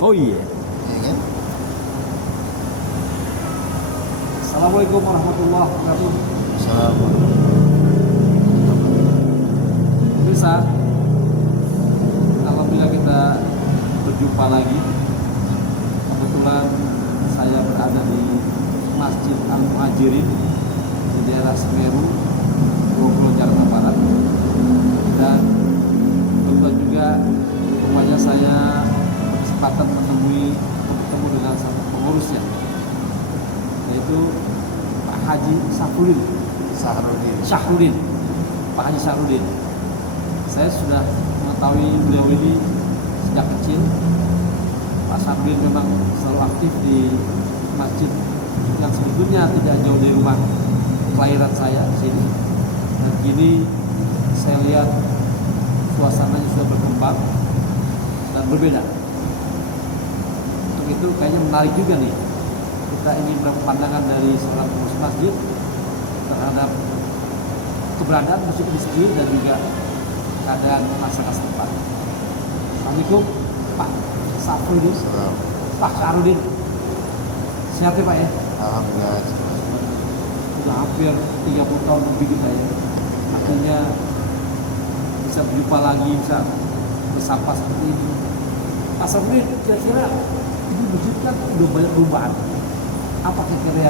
Oh iya. Ya kan? Assalamualaikum warahmatullahi wabarakatuh. Assalamualaikum. Bisa. Alhamdulillah kita berjumpa lagi. Kebetulan saya berada di Masjid Al-Muhajirin di daerah Semeru, Grogol, Jakarta Barat. Dan kebetulan juga rupanya saya berkesempatan bertemu dengan satu pengurusnya, yaitu Pak Haji Syahrudin. Pak Haji Syahrudin. Saya sudah mengetahui beliau ini sejak kecil. Pak Syahrudin memang selalu aktif di masjid yang sebetulnya tidak jauh dari rumah kelahiran saya di sini. Dan kini saya lihat suasananya sudah berkembang dan berbeda. Untuk itu kayaknya menarik juga nih. Kita ingin berpandangan dari seorang pengurus masjid terhadap keberadaan masjid ini sendiri dan juga keadaan masyarakat setempat. Assalamualaikum Pak Syahrudin. Pak Syahrudin. Sehat ya Pak ya? Alhamdulillah. Sudah hampir 30 tahun lebih kita ya. Akhirnya bisa berjumpa lagi, bisa bersapa seperti ini. Pak Syahrudin, kira-kira ini masjid kan udah banyak perubahan. Apa kira-kira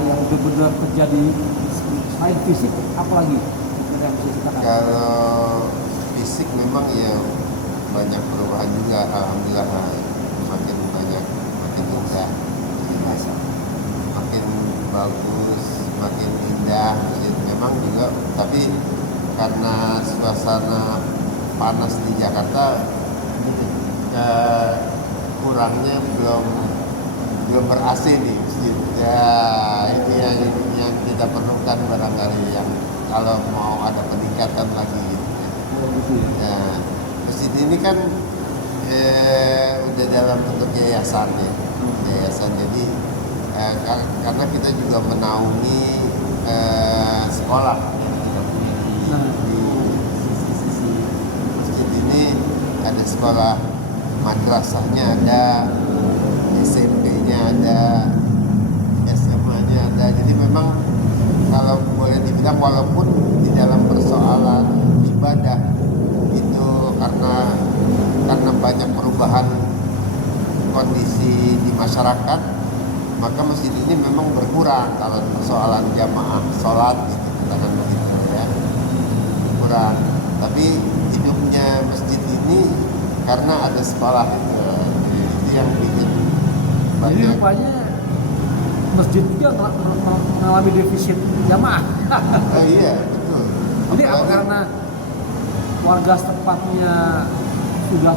yang benar-benar terjadi selain fisik, apalagi yang bisa kita katakan? Kalau fisik memang ya banyak perubahan juga, alhamdulillah, makin banyak, makin indah, makin bagus, makin indah. Memang juga, tapi karena suasana panas di Jakarta, kurangnya belum ber-AC nih masjid. Ya ini yang kita perlukan barangkali, yang kalau mau ada peningkatan lagi gitu. Ya, masjid ini kan udah dalam bentuk yayasan ya. Yayasan, jadi karena kita juga menaungi sekolah yang kita punya di sisi masjid ini. Ada sekolah madrasahnya, ada SMP-nya, ada SMA-nya ada. Jadi memang kalau boleh dibilang, walaupun di dalam persoalan ibadah itu karena banyak perubahan kondisi di masyarakat, maka masjid ini memang berkurang kalau persoalan jamaah sholat gitu, katakan begitu ya, kurang. Tapi hidupnya masjid ini karena ada sekolah itu yang bikin banyak. Jadi rupanya masjid juga mengalami defisit jamaah. Oh iya, betul. Jadi apa karena warga setempatnya sudah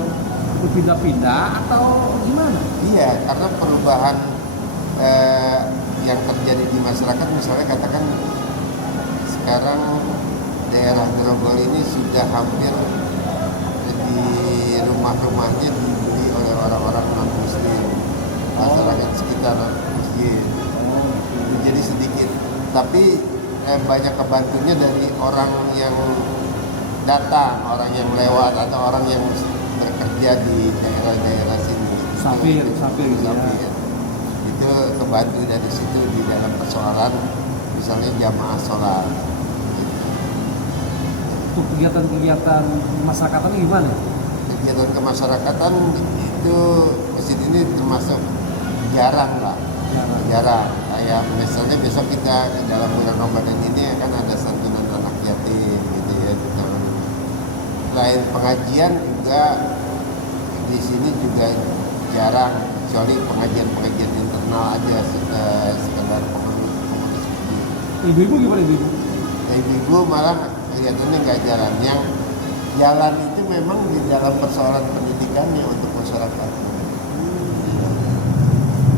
berpindah-pindah atau gimana? Iya, karena perubahan yang terjadi di masyarakat, misalnya katakan sekarang daerah Grogol ini sudah hampir di rumah-rumahnya dibeli oleh orang-orang non-muslim, masyarakat sekitar masjid. Jadi sedikit, tapi banyak kebantunya dari orang yang datang, orang yang lewat, atau orang yang bekerja di daerah-daerah sini. Sapir ya. Itu kebantu dari situ di dalam persoalan misalnya jamaah sholat. Untuk kegiatan-kegiatan masyarakatan gimana? Kegiatan kemasyarakatan itu masjid ini termasuk jarang lah. Jarang. Kayak misalnya besok kita dalam bulan Ramadan ini akan ada santunan anak yatim gitu ya. Selain pengajian juga di sini juga jarang, kecuali pengajian internal aja, sekedar pengurus. Ibu-ibu gimana ibu-ibu? Ibu malah kelihatannya nggak jalan. Yang jalan itu memang di dalam persoalan pendidikannya untuk masyarakat.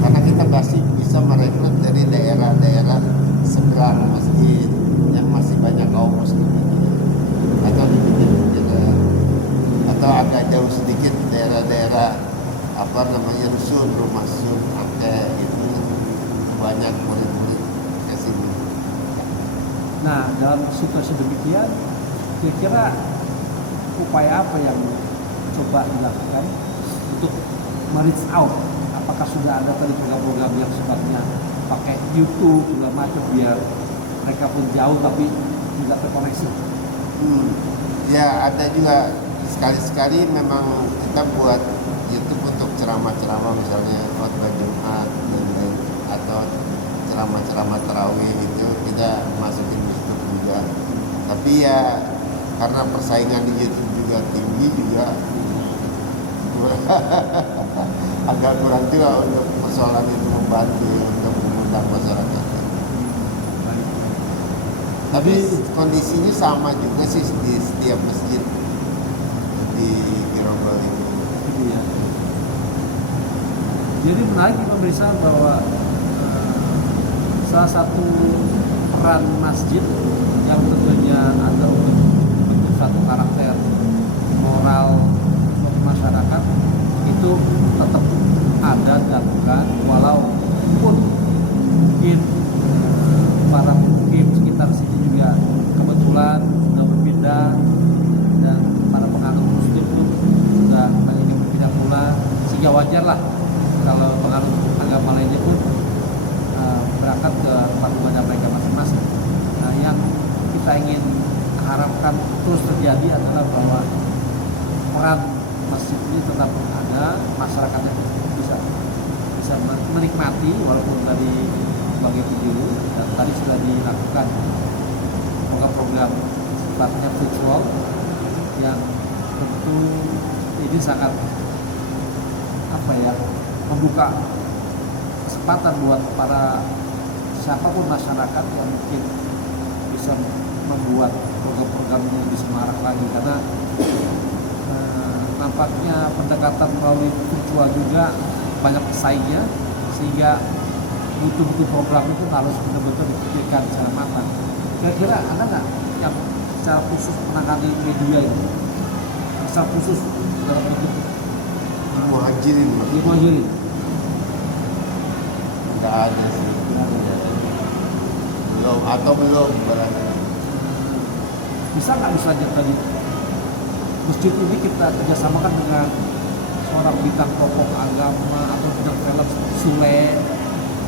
Karena kita masih bisa merekrut dari daerah-daerah seberang masjid yang masih banyak kaum muslimin, atau di pinggir-pinggir, atau agak jauh sedikit daerah-daerah rusun, rumah sun, angke, itu banyak murid-murid ke sini. Nah, dalam situasi demikian, kira-kira upaya apa yang coba dilakukan untuk reach out. Apakah sudah ada tadi program-program yang sifatnya pakai YouTube segala macam biar mereka pun jauh tapi juga terkoneksi. Ya ada juga sekali-sekali memang kita buat YouTube untuk ceramah-ceramah misalnya khotbah Jumat atau ceramah-ceramah tarawih itu kita masukin YouTube juga. Tapi ya karena persaingan di YouTube juga tinggi juga agak kurang juga untuk persoalan itu membantu untuk mengundang masyarakat. Tapi kondisinya sama juga sih di setiap masjid di Grogol ini. Ya. Jadi menarik pemirsa bahwa salah satu peran masjid yang tentunya ada untuk bentuk satu karakter moral bagi masyarakat itu tetap ada dilakukan walaupun mungkin para pemukim sekitar sini juga kebetulan sudah berpindah dan para penganut muslim pun sudah banyak yang berpindah pula, sehingga wajar lah kalau penganut agama lainnya pun berangkat ke tempat ibadah mereka masing-masing. Nah, yang kita ingin harapkan terus terjadi adalah bahwa peran masjid ini tetap ada, masyarakatnya bisa menikmati walaupun dari sebagai video dan tadi sudah dilakukan program-program sifatnya virtual yang tentu ini sangat membuka kesempatan buat para siapapun masyarakat yang mungkin bisa membuat program-programnya lebih semarak lagi karena nampaknya pendekatan melalui virtual juga banyak pesaingnya sehingga butuh program itu harus benar-benar dipikirkan secara matang. Kira-kira ada nggak yang secara khusus menangani media ini? Secara khusus dalam bentuk Muhajirin nggak ada sih. Belum berarti. Bisa nggak misalnya tadi masjid ini kita kerjasamakan dengan seorang bintang tokoh agama atau bintang film seperti Sule,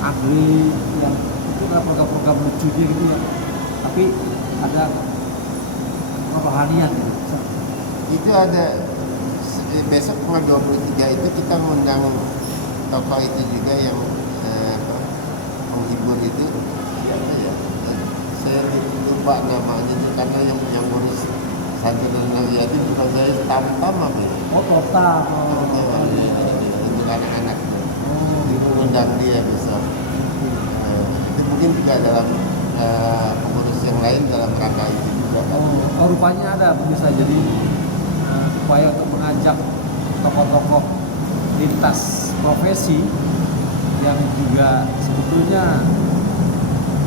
Agri yang itu kan program-program lucunya gitu ya, tapi ada kerohanian gitu. Itu ada besok tanggal 23 itu kita mengundang tokoh itu juga yang penghibur itu siapa ya? Saya lupa namanya itu karena yang ngurus santunan Nabi itu bukan saya Tam apa ya? Oh total. Untuk anak-anak itu undang dia besok. Itu mungkin juga dalam pengurus yang lain dalam rangka itu juga. Rupanya ada bisa jadi upaya untuk mengajak tokoh-tokoh lintas profesi yang juga sebetulnya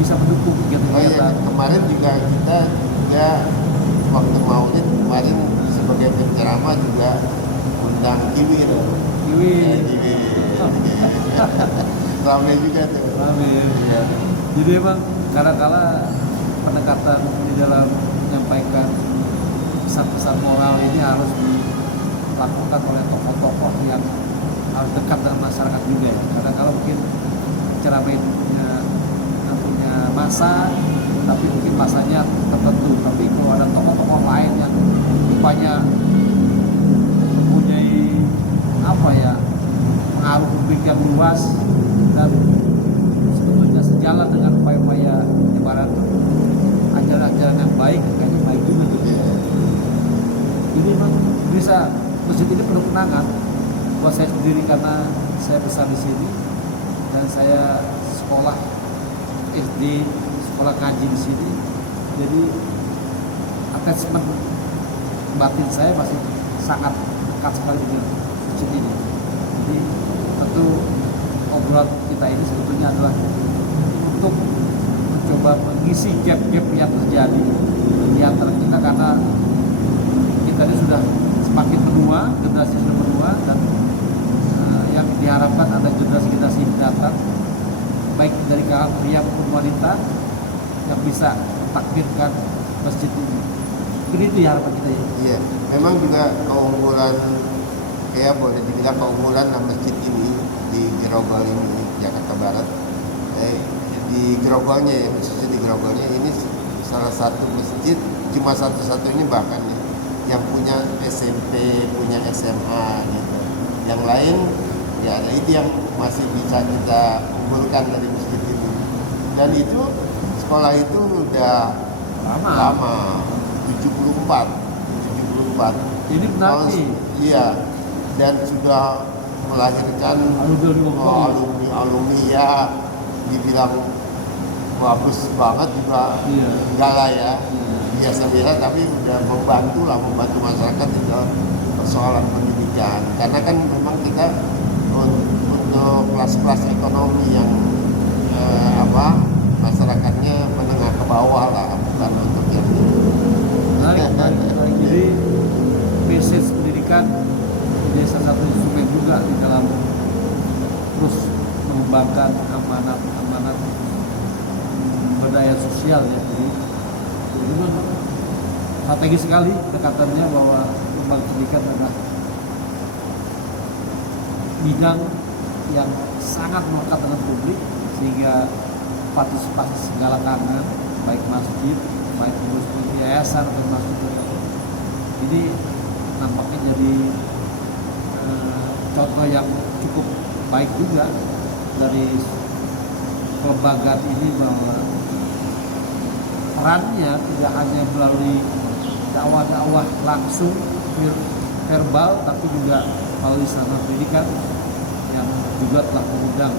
bisa mendukung kegiatan. Kemarin juga kita waktu maulid kemarin sebagai penceramah juga undang Kiwi. Ramai juga tuh. Ramai ya. Jadi emang kadang-kala pendekatan di dalam menyampaikan pesan-pesan moral ini harus dilakukan oleh tokoh-tokoh yang harus dekat dengan masyarakat juga ya. Kadang-kala mungkin ceramah punya masa, tapi mungkin masanya tertentu. Tapi kalau ada tokoh-tokoh lain yang rupanya mempunyai pengaruh publik yang luas dan sebetulnya sejalan dengan upaya-upaya ibarat ajaran-ajaran yang baik, kayaknya baik juga gitu. Jadi memang bisa masjid ini penuh kenangan buat saya sendiri karena saya besar di sini dan saya sekolah SD, sekolah ngaji di sini. Jadi attachment batin saya masih sangat dekat sekali dengan masjid ini. Jadi tentu obrolan kita ini sebetulnya adalah untuk mencoba mengisi gap-gap yang terjadi di antara kita karena kita ini sudah semakin menua, generasi sudah menua dan yang diharapkan ada generasi mendatang baik dari kalangan pria maupun wanita yang bisa takbirkan masjid ini. Jadi itu ya harapan kita ya. Iya, memang juga keunggulan kayak boleh dibilang keunggulan masjid ini di Grogol ini, Jakarta Barat. Di Grogolnya ya, khususnya di Grogolnya ini salah satu masjid, cuma satu-satunya bahkan ya, yang punya SMP, punya SMA gitu. Yang lain ya itu yang masih bisa kita kumpulkan dari masjid itu. Dan itu sekolah itu udah lama 74. Ini benar nih. Iya, dan sudah melahirkan alumni ya, dibilang bagus banget juga enggak lah ya, biasa-biasa, tapi udah membantu masyarakat di dalam persoalan pendidikan, karena kan memang kita untuk kelas-kelas ekonomi yang masyarakatnya menengah ke bawah lah, bukan untuk yang menarik. Jadi message pendidikan menjadi salah satu instrumen juga di dalam terus mengembangkan amanat budaya sosial ya. Jadi itu strategis sekali pendekatannya bahwa lembaga pendidikan adalah bidang yang sangat melekat dengan publik, sehingga partisipasi segala kalangan, baik masjid, baik pengurus yayasan atau masjid, ini nampaknya jadi contoh yang cukup baik juga dari kelembagaan ini, bahwa perannya tidak hanya melalui dakwah langsung verbal, tapi juga melalui sarana pendidikan yang juga telah mengundang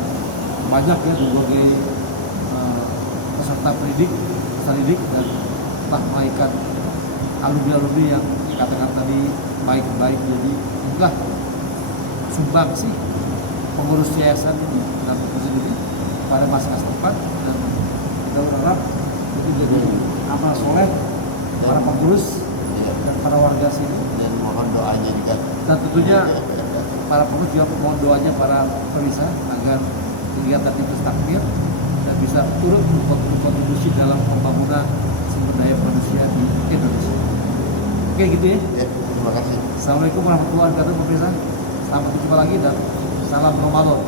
banyak ya berbagai peserta didik dan telah melahirkan alumni yang katakan tadi baik. Jadi inilah sumbang sih pengurus yayasan ini dan ini pada masa depan, dan kita berharap itu jadi amal soleh para pengurus dan para warga sini, dan mohon doanya juga, dan tentunya para pengurus juga mohon doanya para pemirsa agar kegiatan itu takmir dan bisa turut berkontribusi dalam pembangunan sumber daya manusia di Indonesia. Oke gitu ya. Terima kasih. Assalamualaikum warahmatullahi wabarakatuh pemirsa. Sampai jumpa lagi dan salam Ramadan.